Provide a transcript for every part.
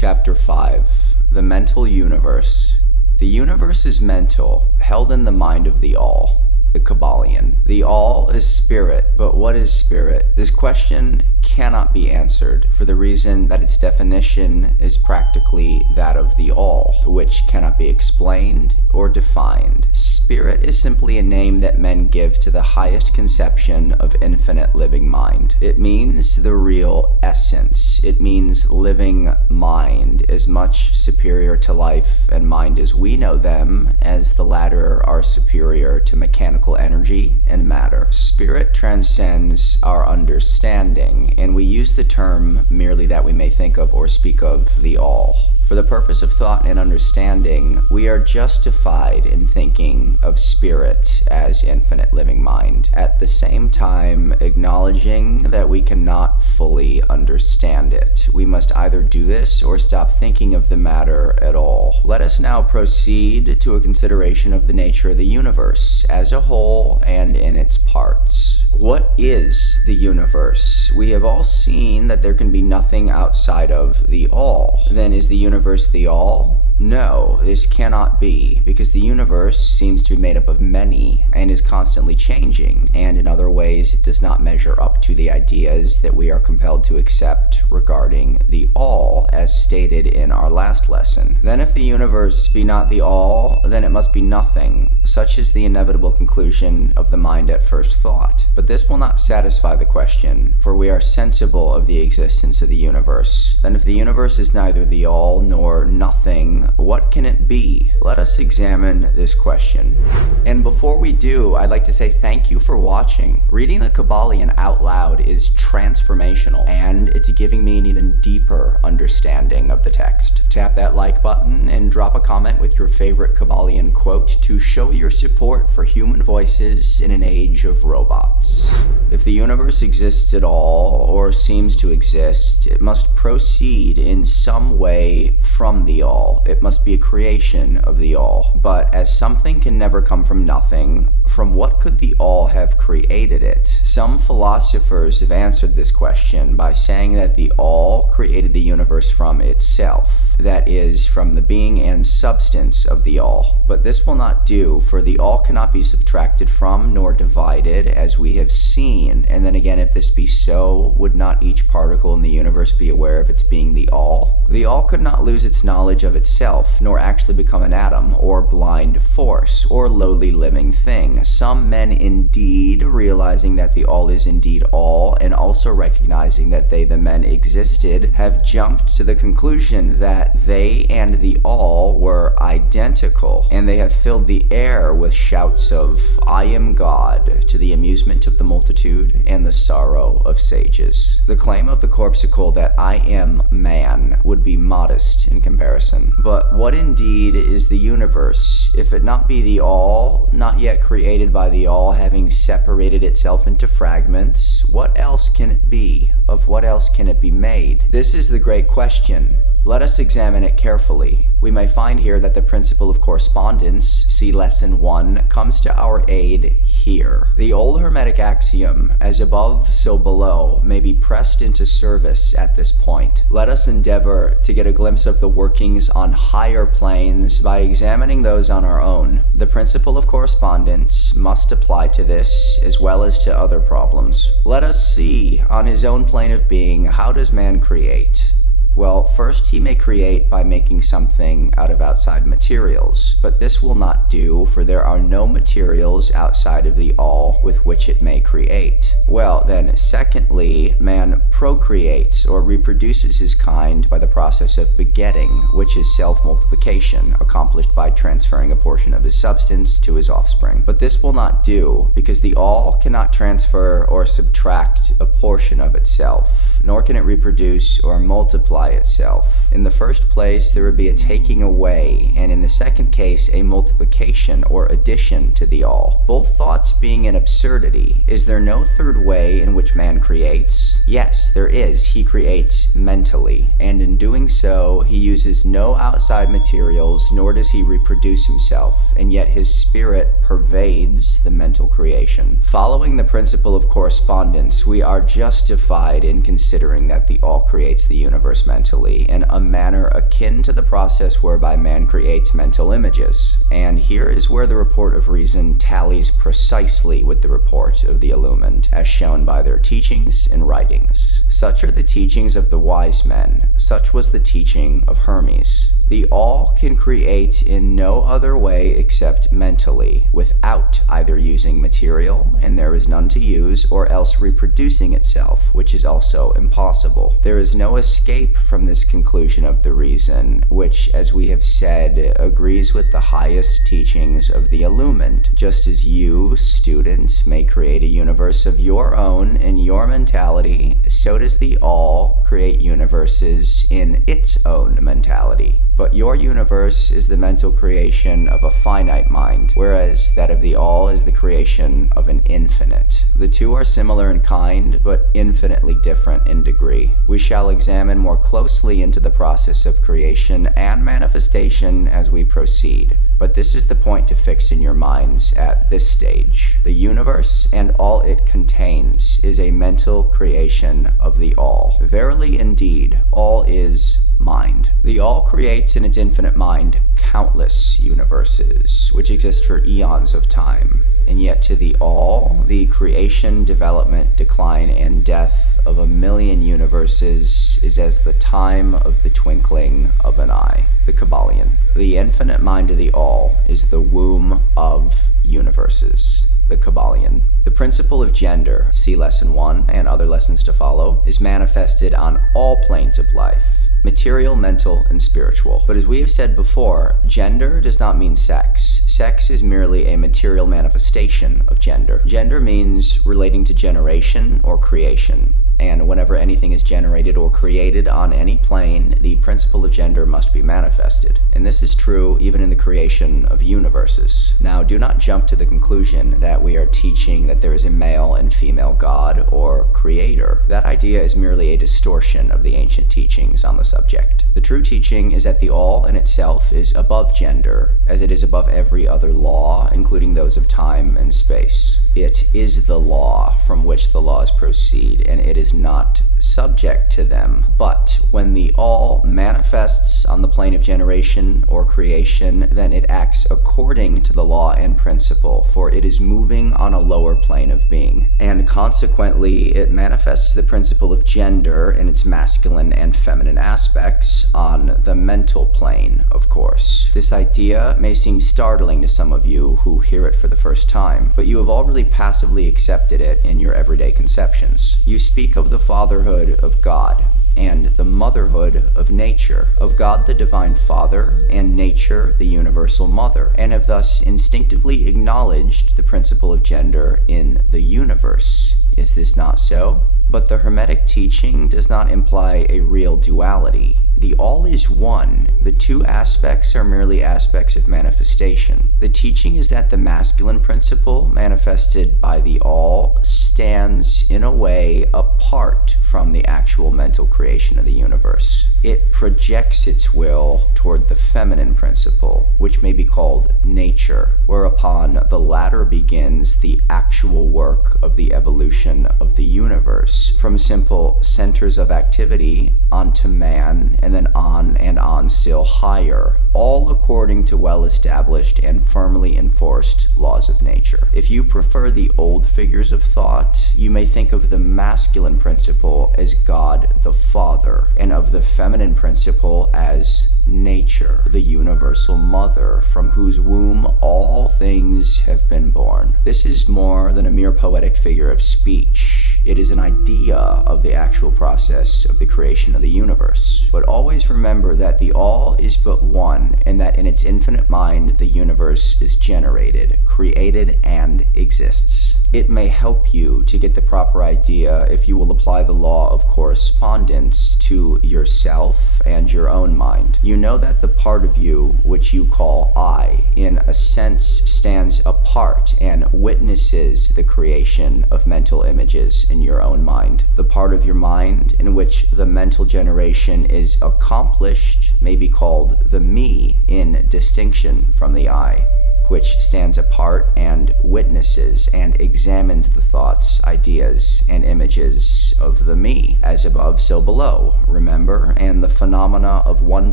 Chapter 5. The Mental Universe. The universe is mental, held in the mind of the All, the Kybalion. The All is spirit, but what is spirit? This question cannot be answered for the reason that its definition is practically that of the All, which cannot be explained or defined. Spirit is simply a name that men give to the highest conception of infinite living mind. It means the real essence. It means living mind, as much superior to life and mind as we know them, as the latter are superior to mechanical energy and matter. Spirit transcends our understanding, and we use the term merely that we may think of or speak of the All. For the purpose of thought and understanding, we are justified in thinking of spirit as infinite living mind, at the same time acknowledging that we cannot fully understand it. We must either do this or stop thinking of the matter at all. Let us now proceed to a consideration of the nature of the universe as a whole and in its parts. What is the universe? We have all seen that there can be nothing outside of the All. Then is the universe the All? No, this cannot be, because the universe seems to be made up of many and is constantly changing, and in other ways it does not measure up to the ideas that we are compelled to accept regarding the All, as stated in our last lesson. Then if the universe be not the All, then it must be nothing. Such is the inevitable conclusion of the mind at first thought. But this will not satisfy the question, for we are sensible of the existence of the universe. Then if the universe is neither the All nor nothing, what can it be? Let us examine this question. And before we do, I'd like to say thank you for watching. Reading the Kybalion out loud is transformational, and it's giving me an even deeper understanding of the text. Tap that like button and drop a comment with your favorite Kybalion quote to show your support for human voices in an age of robots. If the universe exists at all, or seems to exist, it must proceed in some way from the All. It must be a creation of the All. But as something can never come from nothing, from what could the All have created it? Some philosophers have answered this question by saying that the All created the universe from itself, that is, from the being and substance of the All. But this will not do, for the All cannot be subtracted from nor divided, as we have seen. And then again, if this be so, would not each particle in the universe be aware of its being the All? The All could not lose its knowledge of itself, nor actually become an atom, or blind force, or lowly living thing. Some men indeed, realizing that the All is indeed All, and also recognizing that they, the men, existed, have jumped to the conclusion that they and the All were identical, and they have filled the air with shouts of, "I am God," to the amusement of the multitude and the sorrow of sages. The claim of the corpuscle that "I am man" would be modest in comparison. But what indeed is the universe, if it not be the All, not yet created by the All, having separated itself into fragments? What else can it be? Of what else can it be made? This is the great question. Let us examine it carefully. We may find here that the principle of correspondence, see lesson 1, comes to our aid here. The old Hermetic axiom, as above, so below, may be pressed into service at this point. Let us endeavor to get a glimpse of the workings on higher planes by examining those on our own. The principle of correspondence must apply to this as well as to other problems. Let us see, on his own plane of being, how does man create? Well, first he may create by making something out of outside materials, but this will not do, for there are no materials outside of the All with which it may create. Well, then, secondly, man procreates or reproduces his kind by the process of begetting, which is self-multiplication, accomplished by transferring a portion of his substance to his offspring. But this will not do, because the All cannot transfer or subtract a portion of itself, nor can it reproduce or multiply itself. In the first place, there would be a taking away, and in the second case, a multiplication or addition to the All. Both thoughts being an absurdity, is there no third way in which man creates? Yes, there is. He creates mentally, and in doing so, he uses no outside materials, nor does he reproduce himself, and yet his spirit pervades the mental creation. Following the principle of correspondence, we are justified in considering that the All creates the universe mentally in a manner akin to the process whereby man creates mental images. And here is where the report of reason tallies precisely with the report of the illumined, as shown by their teachings and writings. Such are the teachings of the wise men. Such was the teaching of Hermes. The all can create in no other way except mentally, without either using material, and there is none to use, or else reproducing itself, which is also impossible. There is no escape from this conclusion of the reason, which, as we have said, agrees with the highest teachings of the illumined. Just as you, student, may create a universe of your own in your mentality, so does the all create universes in its own mentality. But your universe is the mental creation of a finite mind, whereas that of the all is the creation of an infinite. The two are similar in kind, but infinitely different in degree. We shall examine more closely into the process of creation and manifestation as we proceed. But this is the point to fix in your minds at this stage. The universe and all it contains is a mental creation of the all. Verily indeed, all is mind. The all creates in its infinite mind countless universes, which exist for eons of time. And yet to the all, the creation, development, decline, and death of 1,000,000 universes is as the time of the twinkling of an eye. The Kybalion. The infinite mind of the all is the womb of universes. The Kybalion. The principle of gender, see lesson 1 and other lessons to follow, is manifested on all planes of life. Material, mental, and spiritual. But as we have said before, gender does not mean sex. Sex is merely a material manifestation of gender. Gender means relating to generation or creation. And whenever anything is generated or created on any plane, the principle of gender must be manifested. And this is true even in the creation of universes. Now, do not jump to the conclusion that we are teaching that there is a male and female God or creator. That idea is merely a distortion of the ancient teachings on the subject. The true teaching is that the all in itself is above gender, as it is above every other law, including those of time and space. It is the law from which the laws proceed, and it is not subject to them. But when the all manifests on the plane of generation or creation, then it acts according to the law and principle, for it is moving on a lower plane of being. And consequently, it manifests the principle of gender in its masculine and feminine aspects on the mental plane, of course. This idea may seem startling to some of you who hear it for the first time, but you have already passively accepted it in your everyday conceptions. You speak of the fatherhood of God and the motherhood of nature, of God the divine Father and nature the universal mother, and have thus instinctively acknowledged the principle of gender in the universe. Is this not so? But the Hermetic teaching does not imply a real duality. The all is one. The two aspects are merely aspects of manifestation. The teaching is that the masculine principle, manifested by the all, stands in a way apart from the actual mental creation of the universe. It projects its will toward the feminine principle, which may be called nature, whereupon the latter begins the actual work of the evolution of the universe, from simple centers of activity onto man, and then on still higher, all according to well-established and firmly enforced laws of nature. If you prefer the old figures of thought, you may think of the masculine principle as God the Father, and of the feminine principle as nature, the universal mother, from whose womb all things have been born. This is more than a mere poetic figure of speech. It is an idea of the actual process of the creation of the universe. But always remember that the all is but one, and that in its infinite mind the universe is generated, created, and exists. It may help you to get the proper idea if you will apply the law of correspondence to yourself and your own mind. You know that the part of you which you call I, in a sense, stands apart and witnesses the creation of mental images in your own mind. The part of your mind in which the mental generation is accomplished may be called the me in distinction from the I. which stands apart and witnesses and examines the thoughts, ideas, and images of the me. As above, so below, remember? And the phenomena of one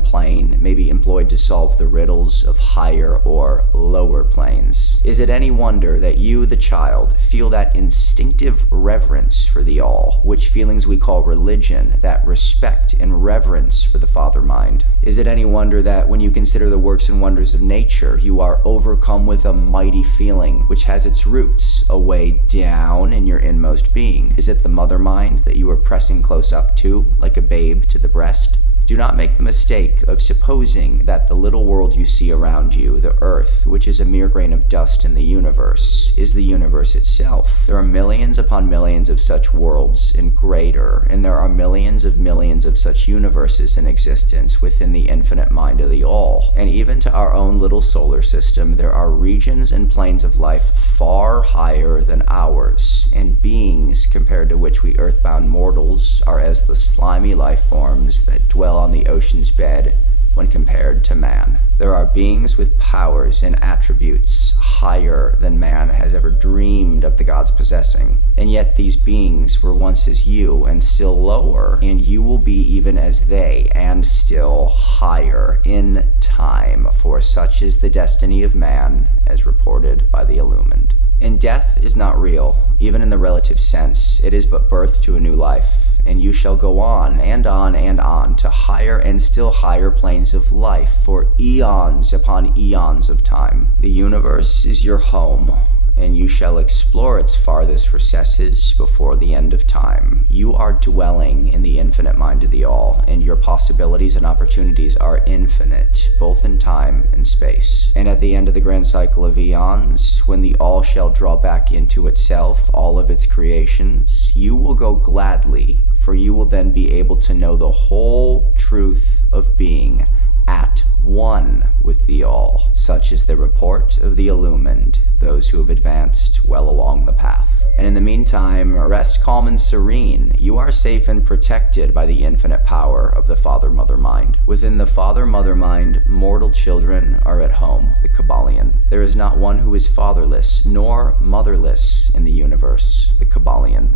plane may be employed to solve the riddles of higher or lower planes. Is it any wonder that you, the child, feel that instinctive reverence for the all, which feelings we call religion, that respect and reverence for the Father Mind? Is it any wonder that when you consider the works and wonders of nature, you are overcome with a mighty feeling, which has its roots away down in your inmost being? Is it the mother mind that you are pressing close up to, like a babe to the breast? Do not make the mistake of supposing that the little world you see around you, the earth, which is a mere grain of dust in the universe, is the universe itself. There are millions upon millions of such worlds and greater, and there are millions of such universes in existence within the infinite mind of the all. And even to our own little solar system, there are regions and planes of life far higher than ours, and beings compared to which we earthbound mortals are as the slimy life forms that dwell on the ocean's bed when compared to man. There are beings with powers and attributes higher than man has ever dreamed of the gods possessing. And yet these beings were once as you and still lower, and you will be even as they and still higher in time, for such is the destiny of man as reported by the illumined. And death is not real, even in the relative sense. It is but birth to a new life, and you shall go on and on and on to higher and still higher planes of life for eons upon eons of time. The universe is your home, and you shall explore its farthest recesses before the end of time. You are dwelling in the infinite mind of the all, and your possibilities and opportunities are infinite, both in time and space. And at the end of the grand cycle of eons, when the all shall draw back into itself all of its creations, you will go gladly, for you will then be able to know the whole truth of being at one with the all. Such is the report of the illumined, those who have advanced well along the path. And in the meantime, rest calm and serene. You are safe and protected by the infinite power of the Father-Mother Mind. Within the Father-Mother Mind, mortal children are at home, the Kybalion. There is not one who is fatherless nor motherless in the universe, the Kybalion.